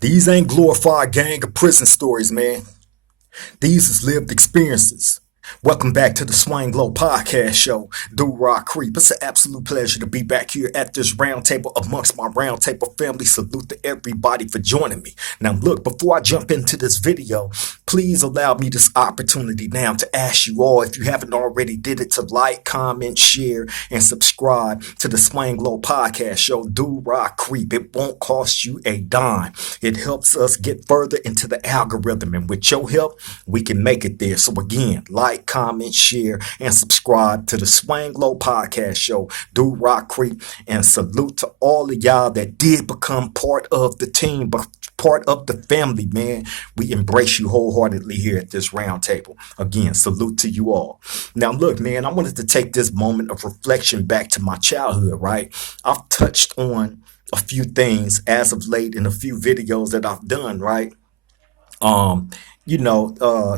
These ain't glorified gang or prison stories, man. These is lived experiences. Welcome back to the Swang Low Podcast Show. Do Rock Creep. It's an absolute pleasure to be back here at this round table amongst my round table family. Salute to everybody for joining me. Now, look, before I jump into this video, please allow me this opportunity now to ask you all, if you haven't already did it, to like, comment, share, and subscribe to the Swang Low Podcast Show. Do Rock Creep. It won't cost you a dime. It helps us get further into the algorithm, and with your help, we can make it there. So again, like, comment, share, and subscribe to the Swang Low Podcast Show. Do Rock Creep, and salute to all of y'all that did become part of the team, but part of the family, man. We embrace you wholeheartedly here at this round table. Again, salute to you all. Now, look, man, I wanted to take this moment of reflection back to my childhood, right? I've touched on a few things as of late in a few videos that I've done, right?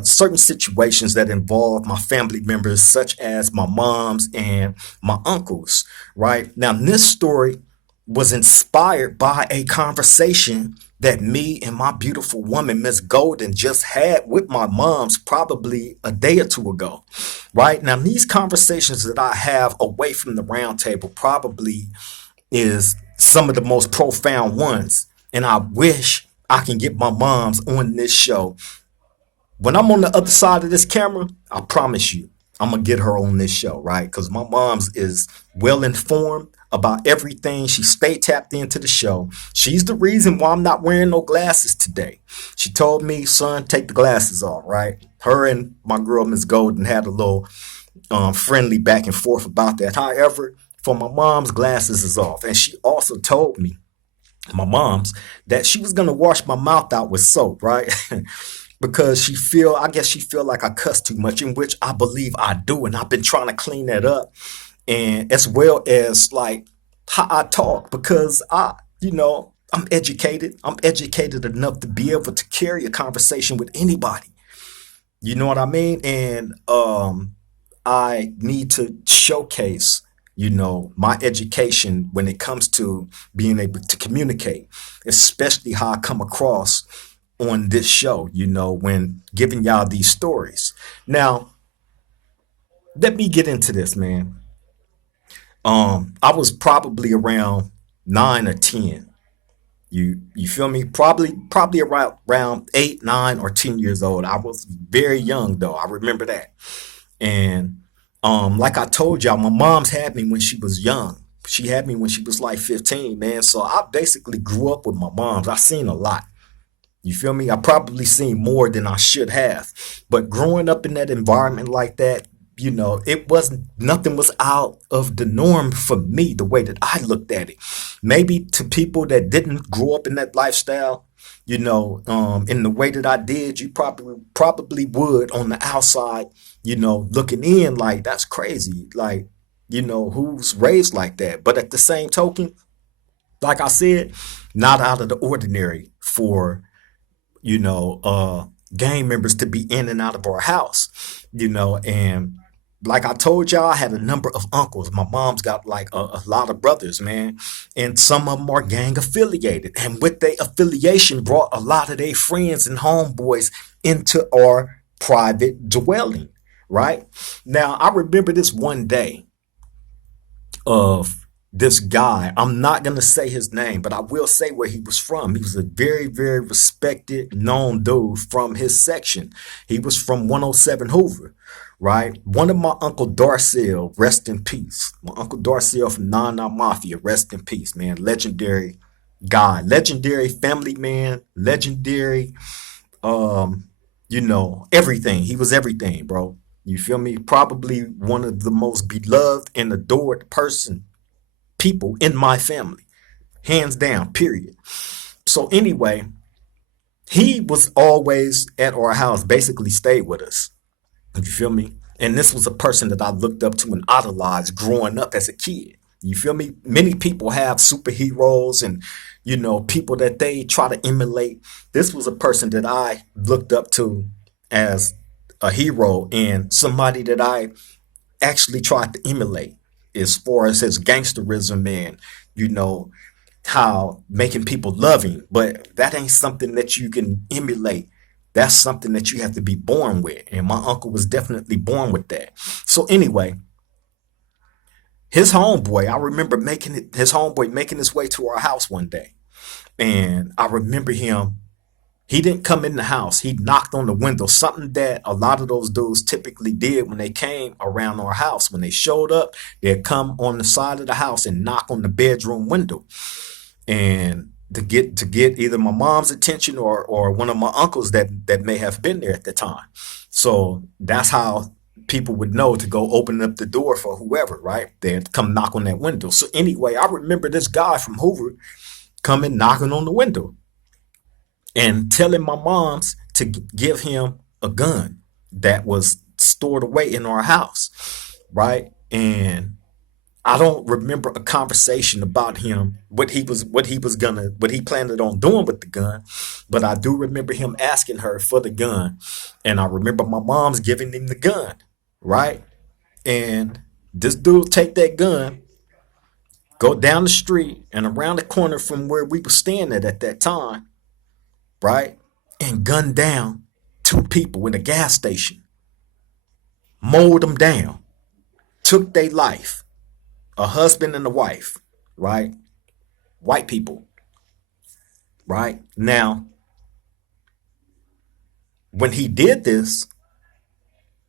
Certain situations that involve my family members, such as my moms and my uncles, right? Now, this story was inspired by a conversation that me and my beautiful woman, Miss Golden, just had with my moms probably a day or two ago, right? Now, these conversations that I have away from the round table probably is some of the most profound ones. And I wish I can get my moms on this show. When I'm on the other side of this camera, I promise you, I'm going to get her on this show, right? Because my mom's is well informed about everything. She stay tapped into the show. She's the reason why I'm not wearing no glasses today. She told me, son, take the glasses off, right? Her and my girl, Miss Golden, had a little friendly back and forth about that. However, for my mom's, glasses is off. And she also told me, my mom's, that she was going to wash my mouth out with soap, right? Because I guess she feel like I cuss too much, in which I believe I do. And I've been trying to clean that up. And as well as like how I talk, because I'm educated. I'm educated enough to be able to carry a conversation with anybody. You know what I mean? And I need to showcase, my education when it comes to being able to communicate, especially how I come across on this show, when giving y'all these stories. Now, let me get into this, man. I was probably around 9 or 10. You feel me? Probably around 8, 9, or 10 years old. I was very young though. I remember that. And like I told y'all, my mom's had me when she was young. She had me when she was like 15, man. So I basically grew up with my moms. I seen a lot. You feel me? I probably seen more than I should have. But growing up in that environment like that, it wasn't, nothing was out of the norm for me, the way that I looked at it. Maybe to people that didn't grow up in that lifestyle, in the way that I did, you probably would on the outside, looking in like, that's crazy. Like, who's raised like that? But at the same token, like I said, not out of the ordinary for gang members to be in and out of our house, and like I told y'all, I had a number of uncles. My mom's got like a lot of brothers, man, and some of them are gang affiliated. And with their affiliation brought a lot of their friends and homeboys into our private dwelling, right? Now, I remember this one day of this guy. I'm not going to say his name, but I will say where he was from. He was a very, very respected, known dude from his section. He was from 107 Hoover, right? One of my Uncle Darcel, rest in peace. My Uncle Darcel from Nana Mafia, rest in peace, man. Legendary guy, legendary family man, legendary, everything. He was everything, bro. You feel me? Probably one of the most beloved and adored people in my family, hands down, period. So anyway, he was always at our house, basically stayed with us. You feel me? And this was a person that I looked up to and idolized growing up as a kid. You feel me? Many people have superheroes and, people that they try to emulate. This was a person that I looked up to as a hero and somebody that I actually tried to emulate as far as his gangsterism and, you know, how making people love him, but that ain't something that you can emulate. That's something that you have to be born with. And my uncle was definitely born with that. So anyway, I remember his homeboy making his way to our house one day. And I remember he didn't come in the house. He knocked on the window, something that a lot of those dudes typically did when they came around our house. When they showed up, they'd come on the side of the house and knock on the bedroom window. And to get either my mom's attention or one of my uncles that may have been there at the time. So that's how people would know to go open up the door for whoever, right? They'd come knock on that window. So anyway, I remember this guy from Hoover coming knocking on the window and telling my moms to give him a gun that was stored away in our house, right? And I don't remember a conversation about him, what he planned on doing with the gun, but I do remember him asking her for the gun, and I remember my mom's giving him the gun, right? And this dude take that gun, go down the street and around the corner from where we were staying at that time, right? And gun down two people in a gas station, mowed them down, took their life. A husband and a wife, right? White people, right? Now, when he did this,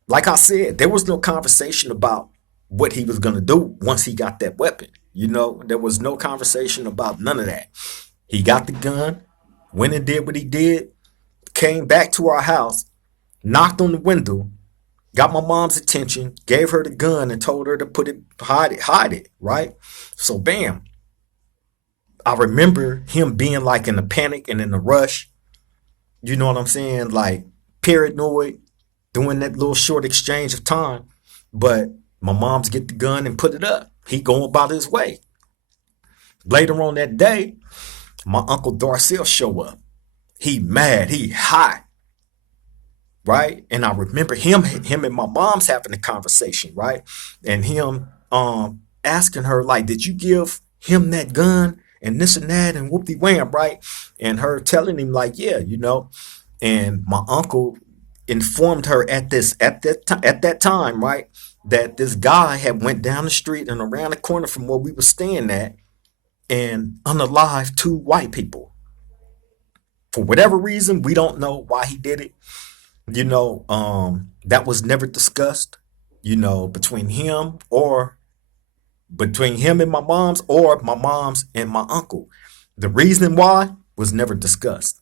like I said, there was no conversation about what he was going to do once he got that weapon. There was no conversation about none of that. He got the gun, went and did what he did, came back to our house, knocked on the window, got my mom's attention, gave her the gun and told her to hide it, right? So bam. I remember him being like in a panic and in a rush. You know what I'm saying? Like paranoid, doing that little short exchange of time. But my mom's get the gun and put it up. He going about his way. Later on that day, my Uncle Darcel show up. He mad, he hot. Right. And I remember him and my mom's having a conversation. Right. And him asking her, like, did you give him that gun and this and that and whoop de wham. Right. And her telling him, like, yeah, and my uncle informed her at that time. Right. That this guy had went down the street and around the corner from where we were staying at and unalived two white people. For whatever reason, we don't know why he did it. That was never discussed, between him and my mom's or my mom's and my uncle. The reason why was never discussed.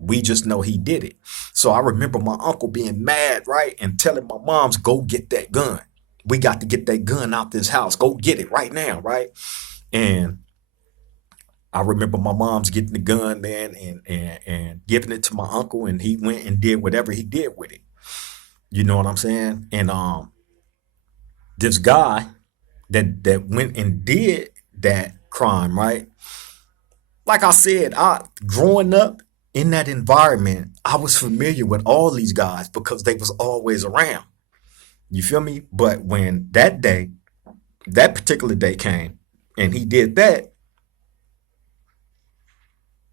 We just know he did it. So I remember my uncle being mad, right? And telling my mom's, go get that gun. We got to get that gun out this house. Go get it right now, right? And I remember my mom's getting the gun, man, and giving it to my uncle, and he went and did whatever he did with it. You know what I'm saying? And this guy that went and did that crime, right? Like I said, growing up in that environment, I was familiar with all these guys because they was always around. You feel me? But when that particular day came, and he did that,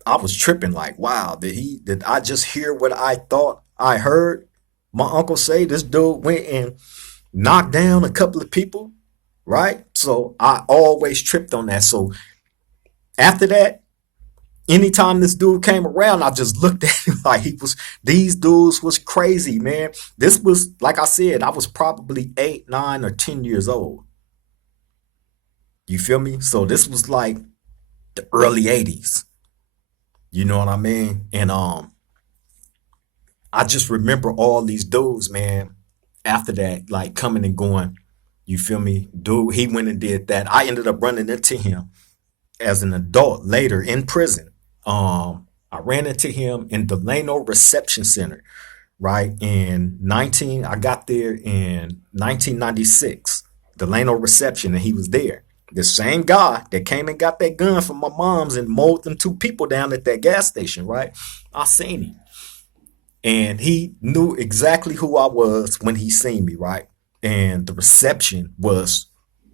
I was tripping like, wow, did I just hear what I thought I heard my uncle say? This dude went and knocked down a couple of people, right? So I always tripped on that. So after that, anytime this dude came around, I just looked at him like these dudes was crazy, man. This was, like I said, I was probably 8, 9, or 10 years old. You feel me? So this was like the early 80s. You know what I mean? And I just remember all these dudes, man, after that, like coming and going. You feel me? Dude, he went and did that. I ended up running into him as an adult later in prison. I ran into him in Delano Reception Center, right? I got there in 1996, Delano Reception, and he was there. The same guy that came and got that gun from my mom's and mowed them two people down at that gas station, right? I seen him. And he knew exactly who I was when he seen me, right? And the reception was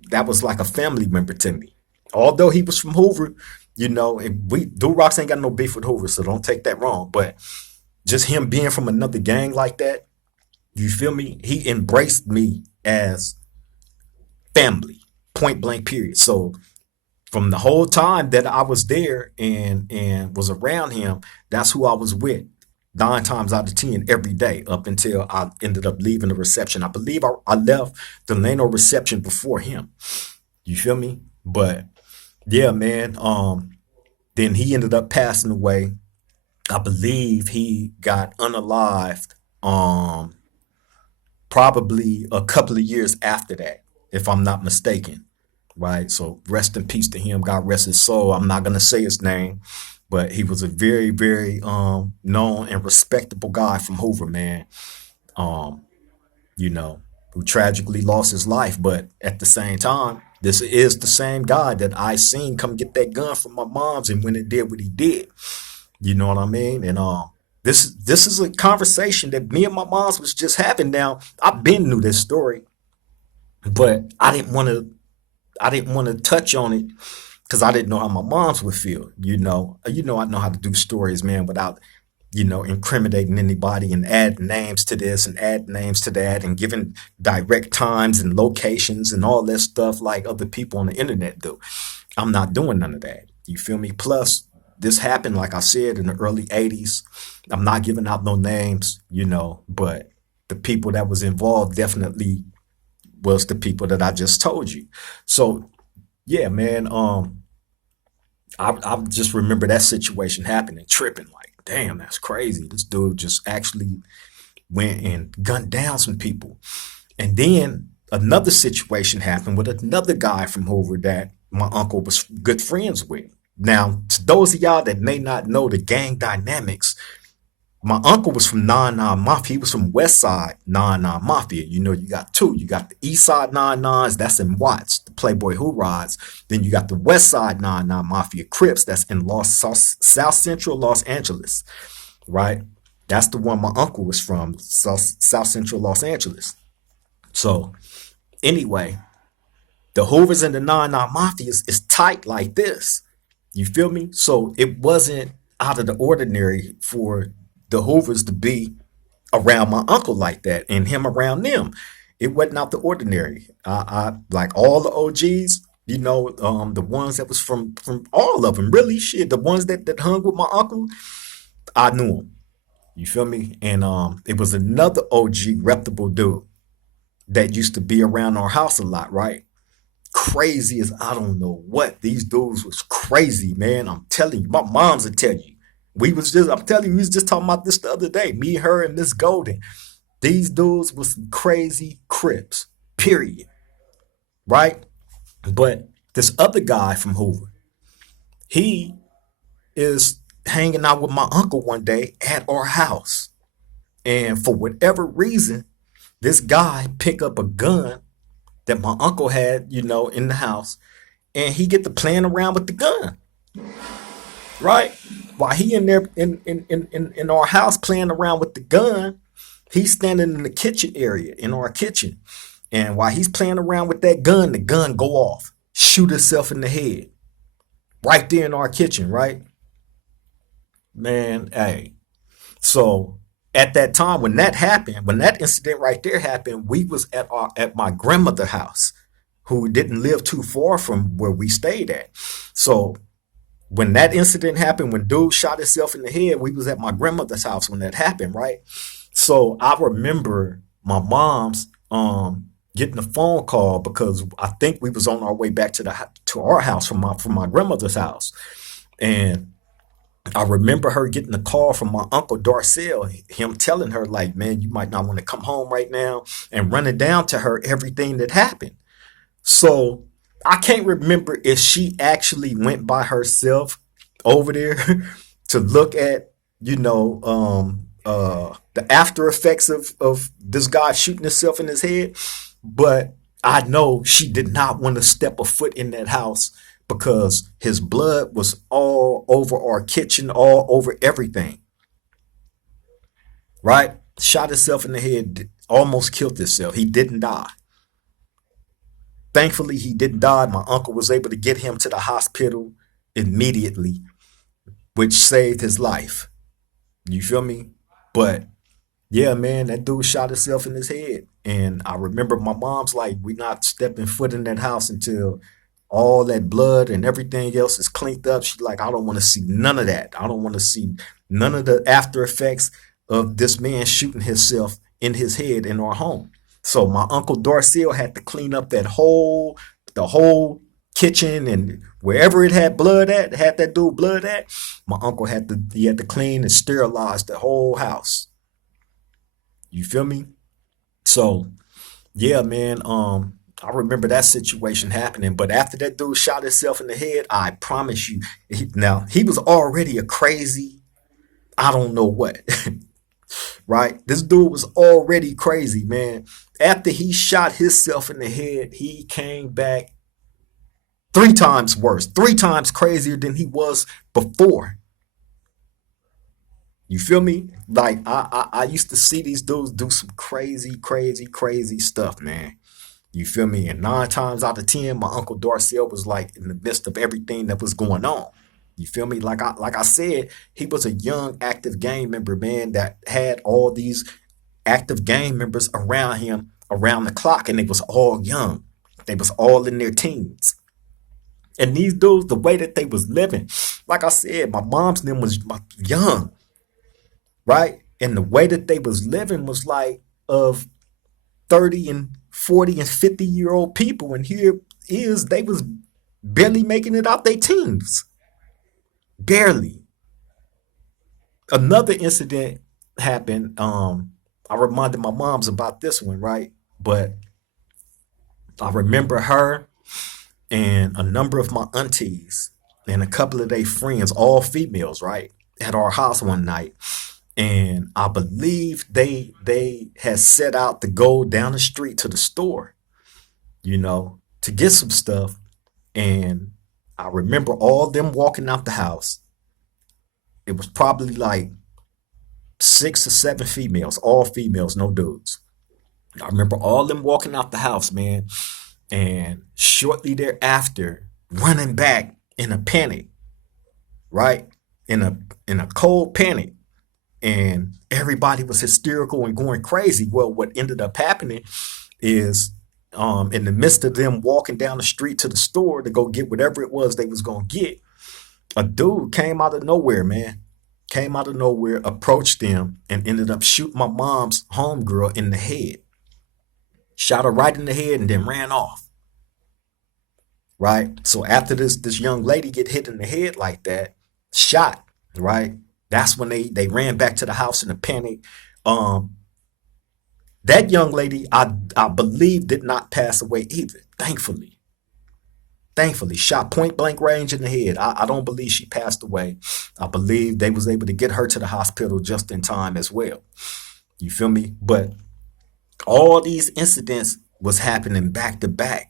like a family member to me. Although he was from Hoover, And we Do Rocks ain't got no beef with Hoover, so don't take that wrong. But just him being from another gang like that, you feel me? He embraced me as family, point blank, period. So from the whole time that I was there and was around him, that's who I was with. 9 times out of 10 every day up until I ended up leaving the reception. I believe I left the Lano reception before him. You feel me? But yeah, man. Then he ended up passing away. I believe he got unalived. Probably a couple of years after that, if I'm not mistaken. Right. So rest in peace to him. God rest his soul. I'm not gonna say his name, but he was a very, very known and respectable guy from Hoover, man. Um, you know, who tragically lost his life. But at the same time, this is the same guy that I seen come get that gun from my mom's and when it did what he did. You know what I mean? And this is a conversation that me and my mom's was just having. Now, I've been knew this story, but I didn't want to touch on it because I didn't know how my mom's would feel. I know how to do stories, man, without incriminating anybody and add names to this and add names to that and giving direct times and locations and all that stuff like other people on the internet do. I'm not doing none of that. You feel me? Plus, this happened, like I said, in the early 80s. I'm not giving out no names, but the people that was involved definitely was the people that I just told you. So yeah, man. I just remember that situation happening, tripping like, damn, that's crazy. This dude just actually went and gunned down some people. And then another situation happened with another guy from Hoover that my uncle was good friends with. Now, to those of y'all that may not know the gang dynamics, my uncle was from 99 Mafia. He was from West Side 99 Mafia. You got two. You got the East Side 99s, that's in Watts, the Playboy Who Rides. Then you got the West Side 99 Mafia Crips, that's in South Central Los Angeles, right? That's the one my uncle was from, South Central Los Angeles. So anyway, the Hoovers and the 99 Mafias is tight like this. You feel me? So it wasn't out of the ordinary for the Hoovers to be around my uncle like that and him around them. It wasn't out the ordinary. I like all the OGs, the ones that was from all of them, really shit. The ones that hung with my uncle, I knew them. You feel me? And it was another OG reputable dude that used to be around our house a lot, right? Crazy as I don't know what. These dudes was crazy, man. I'm telling you, my mom's will tell you. I'm telling you, we was just talking about this the other day. Me, her, and Miss Golden. These dudes was some crazy Crips, period. Right? But this other guy from Hoover, he is hanging out with my uncle one day at our house. And for whatever reason, this guy pick up a gun that my uncle had, in the house, and he get to playing around with the gun, right? While he in there in our house playing around with the gun, he's standing in the kitchen area in our kitchen, and while he's playing around with that gun, the gun go off, shoot himself in the head, right there in our kitchen, right? Man, hey. So at that time when that happened, when that incident right there happened, we was at my grandmother's house, who didn't live too far from where we stayed at. So when that incident happened, when dude shot himself in the head, we was at my grandmother's house when that happened, right? So I remember my mom's getting a phone call because I think we was on our way back to our house from my grandmother's house, and I remember her getting a call from my uncle Darcel, him telling her like, man, you might not want to come home right now, and running down to her everything that happened. So I can't remember if she actually went by herself over there to look at, the after effects of this guy shooting himself in his head. But I know she did not want to step a foot in that house because his blood was all over our kitchen, all over everything. Right? Shot himself in the head, almost killed himself. He didn't die. Thankfully, he didn't die. My uncle was able to get him to the hospital immediately, which saved his life. You feel me? But yeah, man, that dude shot himself in his head. And I remember my mom's like, we not stepping foot in that house until all that blood and everything else is cleaned up. She's like, I don't want to see none of that. I don't want to see none of the after effects of this man shooting himself in his head in our home. So my uncle Darcel had to clean up the whole kitchen and wherever it had blood at, had that dude blood at. My uncle had to clean and sterilize the whole house. You feel me? So yeah, man. I remember that situation happening. But after that dude shot himself in the head, I promise you, now he was already a crazy, I don't know what, right? This dude was already crazy, man. After he shot himself in the head, he came back 3 times worse, 3 times crazier than he was before. You feel me? Like I used to see these dudes do some crazy, crazy, crazy stuff, man. You feel me? And 9 times out of 10, my uncle Darcel was like in the midst of everything that was going on. You feel me? Like I said, he was a young, active gang member, man, that had all these active gang members around him around the clock, and they was all young. They was all in their teens. And these dudes, the way that they was living, like I said, my mom's them was young, right? And the way that they was living was like of 30 and 40 and 50-year-old people. And here is they was barely making it out their teens. Barely. Another incident happened. I reminded my moms about this one, right? But I remember her and a number of my aunties and a couple of their friends, all females, right, at our house one night. And I believe they had set out to go down the street to the store, to get some stuff. And I remember all them walking out the house. It was probably like 6 or 7 females, all females, no dudes. I remember all them walking out the house, man, and shortly thereafter, running back in a panic, right? In a cold panic, and everybody was hysterical and going crazy. Well, what ended up happening is, in the midst of them walking down the street to the store to go get whatever it was they was gonna get, a dude came out of nowhere, man. Came out of nowhere, approached them, and ended up shooting my mom's homegirl in the head. Shot her right in the head and then ran off. Right? So after this young lady get hit in the head like that, shot, right? That's when they ran back to the house in a panic. Um, that young lady, I believe, did not pass away either, thankfully. Thankfully, shot point blank range in the head. I don't believe she passed away. I believe they was able to get her to the hospital just in time as well. You feel me? But all these incidents was happening back to back,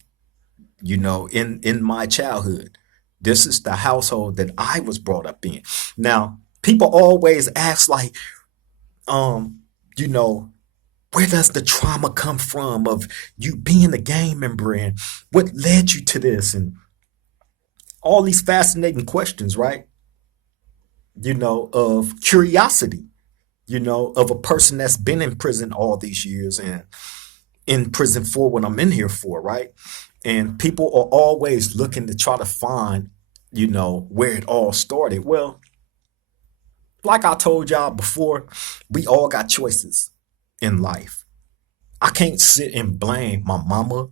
in my childhood. This is the household that I was brought up in. Now, people always ask like, you know, where does the trauma come from of you being a gang member and what led you to this and all these fascinating questions, right? Of curiosity, of a person that's been in prison all these years and in prison for what I'm in here for, right? And people are always looking to try to find, where it all started. Well, like I told y'all before, we all got choices in life. I can't sit and blame my mama,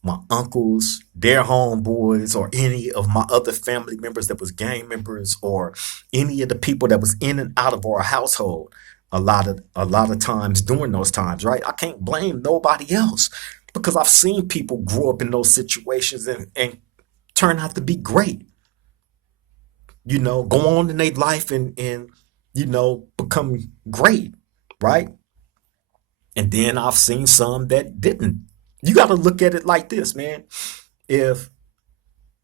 my uncles, their homeboys, or any of my other family members that was gang members, or any of the people that was in and out of our household a lot of times during those times, right? I can't blame nobody else because I've seen people grow up in those situations and turn out to be great. Go on in their life and become great, right? And then I've seen some that didn't. You got to look at it like this, man. If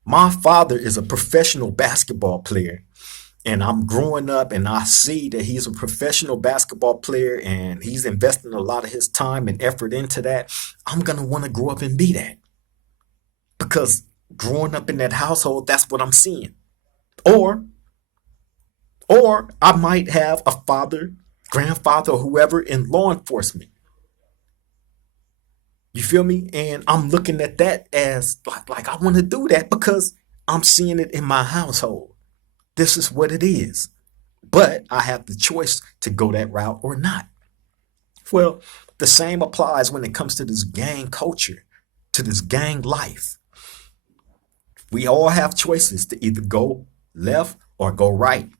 my father is a professional basketball player and I'm growing up and I see that he's a professional basketball player and he's investing a lot of his time and effort into that, I'm going to want to grow up and be that because growing up in that household, that's what I'm seeing. Or or I might have a father, grandfather, or whoever in law enforcement. You feel me? And I'm looking at that as like I want to do that because I'm seeing it in my household. This is what it is. But I have the choice to go that route or not. Well, the same applies when it comes to this gang culture, to this gang life. We all have choices to either go left or go right.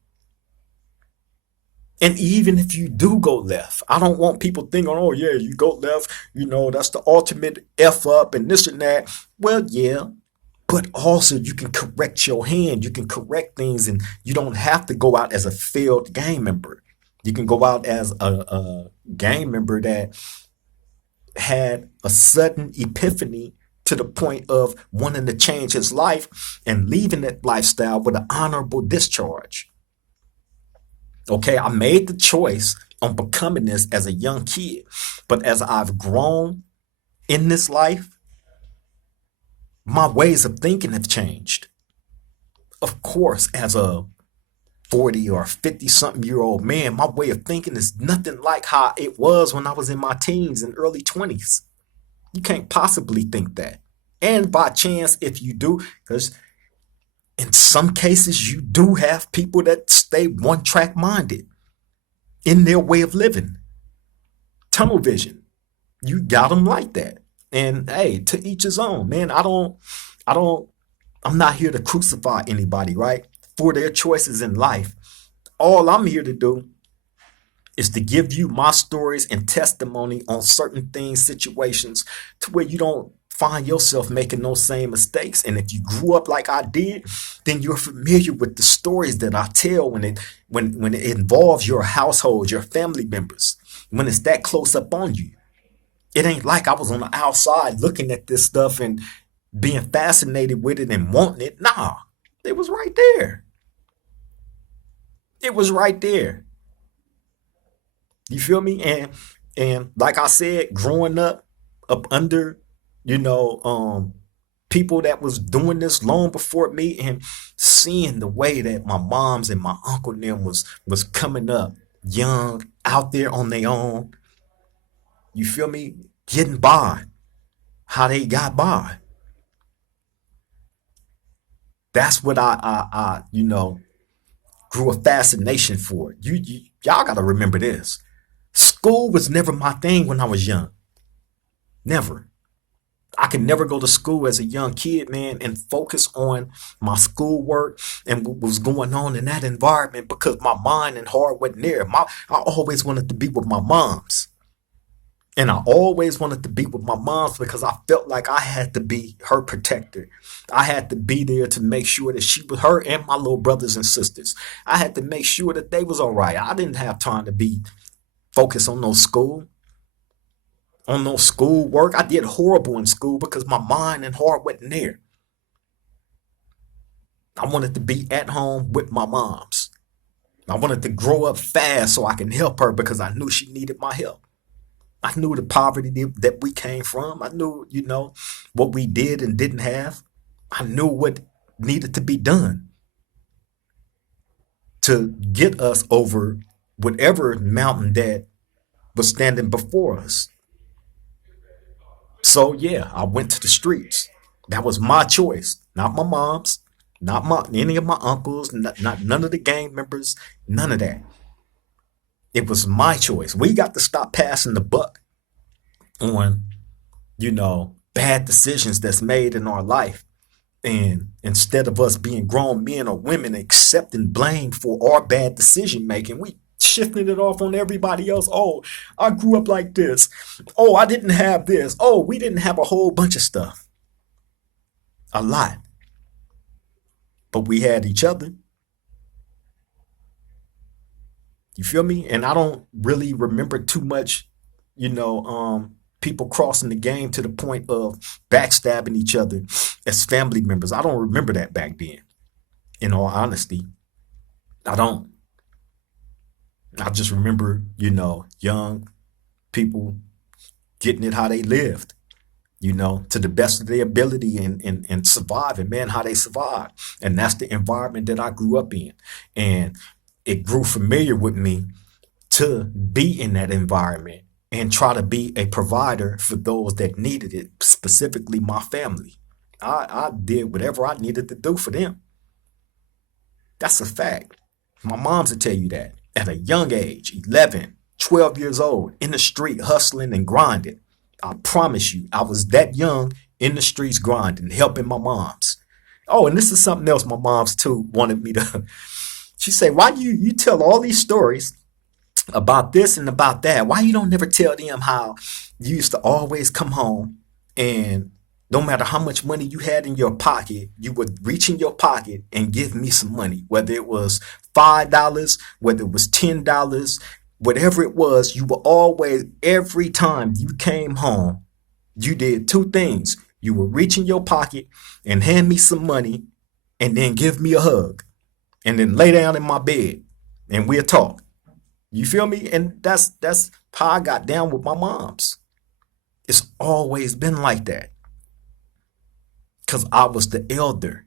And even if you do go left, I don't want people thinking, oh, yeah, you go left, that's the ultimate F up and this and that. Well, yeah, but also you can correct your hand. You can correct things, and you don't have to go out as a failed gang member. You can go out as a gang member that had a sudden epiphany to the point of wanting to change his life and leaving that lifestyle with an honorable discharge. Okay, I made the choice on becoming this as a young kid, but as I've grown in this life, my ways of thinking have changed. Of course, as a 40 or 50 something year old man, my way of thinking is nothing like how it was when I was in my teens and early 20s. You can't possibly think that. And by chance, if you do, because in some cases, you do have people that stay one track minded in their way of living. Tunnel vision. You got them like that. And hey, to each his own, man. I'm not here to crucify anybody, right? For their choices in life. All I'm here to do is to give you my stories and testimony on certain things, situations, to where you don't find yourself making those same mistakes. And if you grew up like I did, then you're familiar with the stories that I tell when it involves your household, your family members, when it's that close up on you. It ain't like I was on the outside looking at this stuff and being fascinated with it and wanting it. Nah, it was right there. It was right there. You feel me? And like I said, growing up under, you know, people that was doing this long before me, and seeing the way that my moms and my uncle and them was coming up young, out there on their own. You feel me? Getting by, how they got by. That's what I grew a fascination for. Y'all got to remember this. School was never my thing when I was young. Never. I could never go to school as a young kid, man, and focus on my schoolwork and what was going on in that environment, because my mind and heart wasn't there. I always wanted to be with my moms. And I always wanted to be with my moms because I felt like I had to be her protector. I had to be there to make sure that she was, her and my little brothers and sisters. I had to make sure that they was all right. I didn't have time to be focused on no school work. I did horrible in school because my mind and heart wasn't there. I wanted to be at home with my moms. I wanted to grow up fast so I can help her because I knew she needed my help. I knew the poverty that we came from. I knew, what we did and didn't have. I knew what needed to be done to get us over whatever mountain that was standing before us. So yeah, I went to the streets. That was my choice, not my mom's, not any of my uncles, not none of the gang members, none of that. It was my choice. We got to stop passing the buck on, bad decisions that's made in our life. And instead of us being grown men or women accepting blame for our bad decision making, we shifting it off on everybody else. Oh, I grew up like this. Oh, I didn't have this. Oh, we didn't have a whole bunch of stuff. A lot. But we had each other. You feel me? And I don't really remember too much, people crossing the game to the point of backstabbing each other as family members. I don't remember that back then. In all honesty, I don't. I just remember, young people getting it how they lived. to the best of their ability and surviving, man, how they survive. And that's the environment that I grew up in. And it grew familiar with me to be in that environment and try to be a provider for those that needed it, specifically my family. I did whatever I needed to do for them. That's a fact. My moms will tell you that at a young age, 11, 12 years old, in the street, hustling and grinding. I promise you, I was that young in the streets grinding, helping my moms. Oh, and this is something else my moms too wanted me to. She said, why you tell all these stories about this and about that? Why you don't never tell them how you used to always come home and no matter how much money you had in your pocket, you would reach in your pocket and give me some money, whether it was $5, whether it was $10, whatever it was, you were always, every time you came home, you did two things. You would reach in your pocket and hand me some money and then give me a hug and then lay down in my bed and we'll talk. You feel me? And that's how I got down with my moms. It's always been like that. Because I was the elder.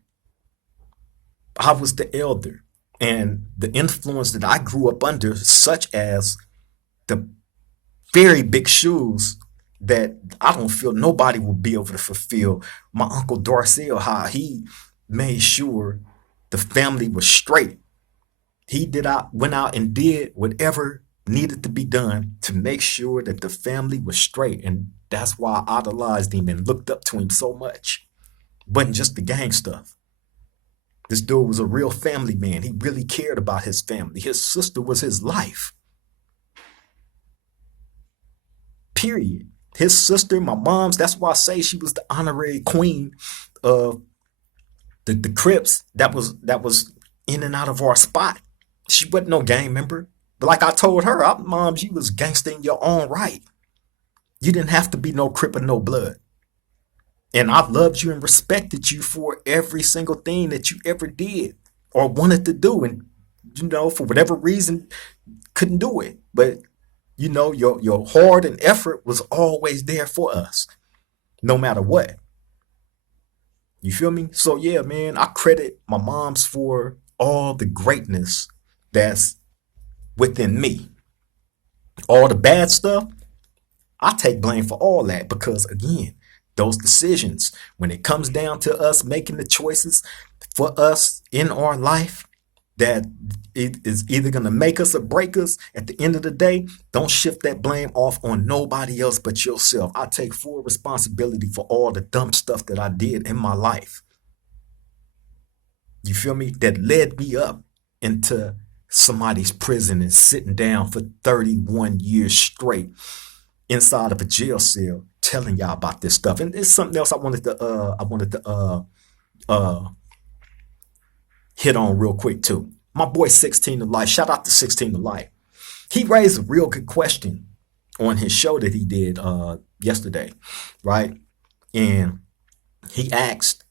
I was the elder. And the influence that I grew up under, such as the very big shoes that I don't feel nobody will be able to fulfill. My Uncle Darcel, how he made sure the family was straight. Went out and did whatever needed to be done to make sure that the family was straight. And that's why I idolized him and looked up to him so much. Wasn't just the gang stuff. This dude was a real family man. He really cared about his family. His sister was his life. Period. His sister, my mom's, that's why I say she was the honorary queen of the Crips that was in and out of our spot. She wasn't no gang member. But like I told her, Moms, you was gangster in your own right. You didn't have to be no Crip or no blood. And I loved you and respected you for every single thing that you ever did or wanted to do. And, for whatever reason, couldn't do it. But, your heart and effort was always there for us, no matter what. You feel me? So, yeah, man, I credit my moms for all the greatness that's within me. All the bad stuff, I take blame for all that because, again, those decisions, when it comes down to us making the choices for us in our life, that it is either going to make us or break us, at the end of the day, don't shift that blame off on nobody else but yourself. I take full responsibility for all the dumb stuff that I did in my life. You feel me? That led me up into somebody's prison and sitting down for 31 years straight inside of a jail cell telling y'all about this stuff. And it's something else I wanted to hit on real quick too. My boy 16 to Life, shout out to 16 to Life. He raised a real good question on his show that he did yesterday, right? And he asked,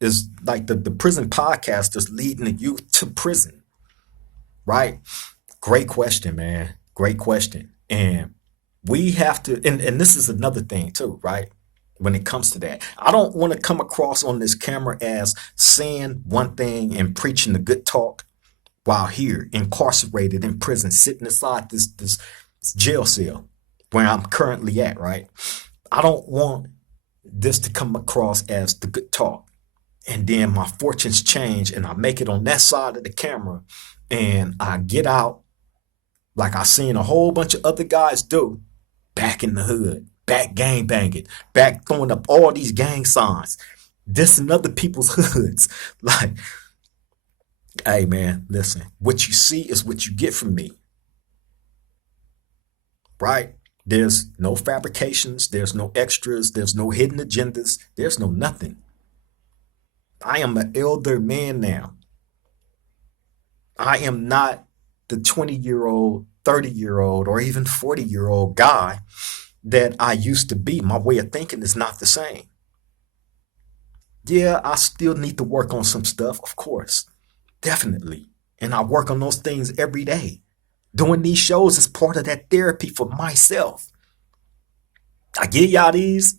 is like the prison podcasters leading the youth to prison, right? Great question, man. Great question. And we have to, and this is another thing too, right? When it comes to that, I don't want to come across on this camera as saying one thing and preaching the good talk while here incarcerated in prison, sitting inside this jail cell where I'm currently at, right? I don't want this to come across as the good talk. And then my fortunes change and I make it on that side of the camera and I get out like I seen a whole bunch of other guys do, back in the hood, back gang banging, back throwing up all these gang signs, dissing other people's hoods. Like, hey man, listen, what you see is what you get from me, right? There's no fabrications, there's no extras, there's no hidden agendas, there's no nothing. I am an elder man now. I am not the 20-year-old, 30-year-old, or even 40-year-old guy that I used to be. My way of thinking is not the same. Yeah, I still need to work on some stuff, of course. Definitely. And I work on those things every day. Doing these shows is part of that therapy for myself. I give y'all these,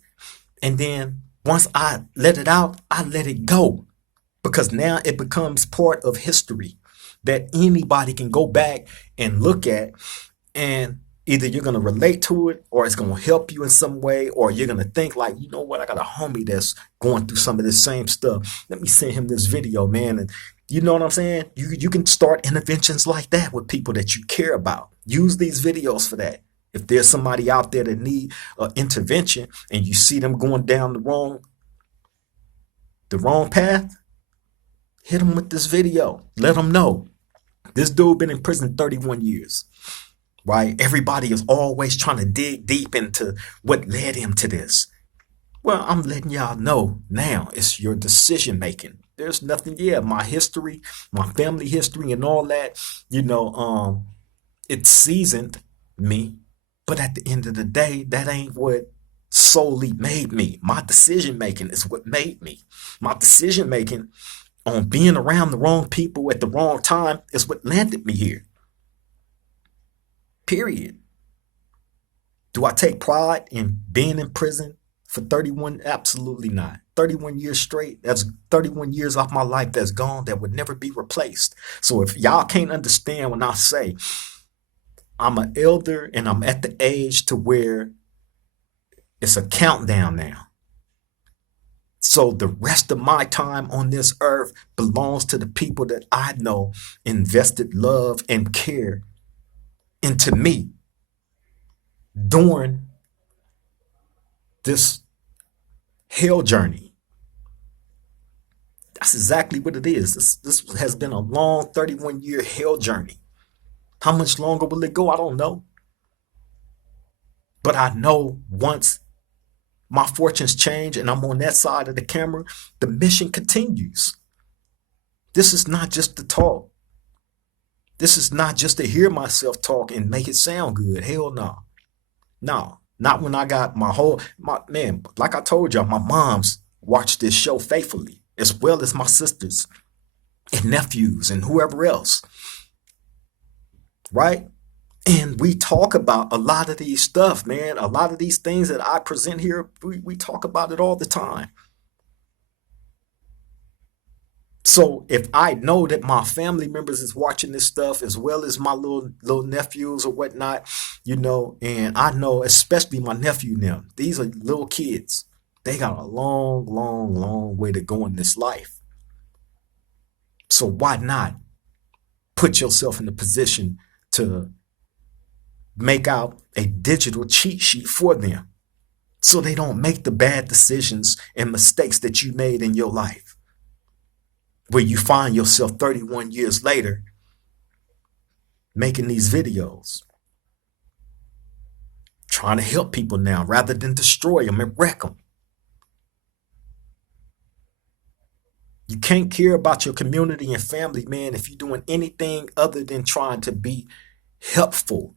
and then once I let it out, I let it go because now it becomes part of history that anybody can go back and look at, and either you're going to relate to it or it's going to help you in some way, or you're going to think like, you know what, I got a homie that's going through some of this same stuff. Let me send him this video, man. And you know what I'm saying? You can start interventions like that with people that you care about. Use these videos for that. If there's somebody out there that need intervention and you see them going down the wrong path, hit them with this video. Let them know. This dude been in prison 31 years, right? Everybody is always trying to dig deep into what led him to this. Well, I'm letting y'all know now it's your decision making. There's nothing, yeah, my history, my family history and all that, it seasoned me. But at the end of the day, that ain't what solely made me. My decision making is what made me. My decision making on being around the wrong people at the wrong time is what landed me here. Period. Do I take pride in being in prison for 31? Absolutely not. 31 years straight. That's 31 years off my life that's gone that would never be replaced. So if y'all can't understand when I say I'm an elder and I'm at the age to where it's a countdown now. So the rest of my time on this earth belongs to the people that I know invested love and care into me during this hell journey. That's exactly what it is. This has been a long 31-year hell journey. How much longer will it go? I don't know. But I know once my fortunes change and I'm on that side of the camera, the mission continues. This is not just to talk. This is not just to hear myself talk and make it sound good. Hell no. No, not when I got man, like I told y'all, my moms watched this show faithfully, as well as my sisters and nephews and whoever else. Right? And we talk about a lot of these stuff, man. A lot of these things that I present here, we talk about it all the time. So if I know that my family members is watching this stuff, as well as my little nephews or whatnot, and I know especially my nephew now, these are little kids. They got a long, long, long way to go in this life. So why not put yourself in a position to make out a digital cheat sheet for them so they don't make the bad decisions and mistakes that you made in your life, where you find yourself 31 years later making these videos, trying to help people now rather than destroy them and wreck them. You can't care about your community and family, man, if you're doing anything other than trying to be helpful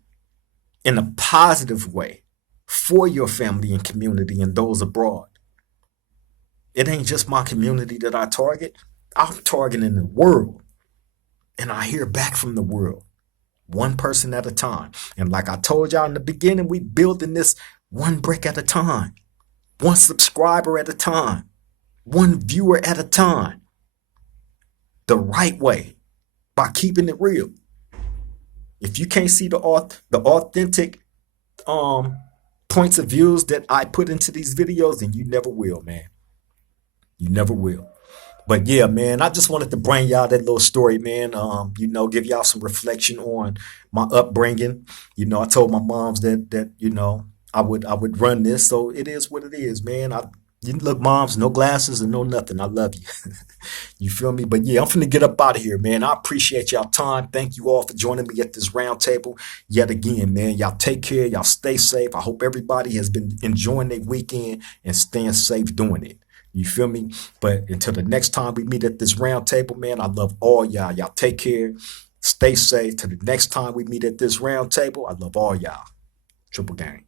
in a positive way for your family and community and those abroad. It ain't just my community that I target. I'm targeting the world. And I hear back from the world, one person at a time. And like I told y'all in the beginning, we building this one brick at a time, one subscriber at a time, one viewer at a time, the right way, by keeping it real. If you can't see the authentic points of views that I put into these videos, then you never will, man. You never will. But yeah, man, I just wanted to bring y'all that little story, man. Give y'all some reflection on my upbringing. I told my moms that I would run this, so it is what it is, man. You look, moms, no glasses and no nothing. I love you. You feel me? But yeah, I'm finna get up out of here, man. I appreciate y'all time. Thank you all for joining me at this round table yet again, man. Y'all take care. Y'all stay safe. I hope everybody has been enjoying their weekend and staying safe doing it. You feel me? But until the next time we meet at this round table, man, I love all y'all. Y'all take care. Stay safe. Till the next time we meet at this round table, I love all y'all. Triple gang.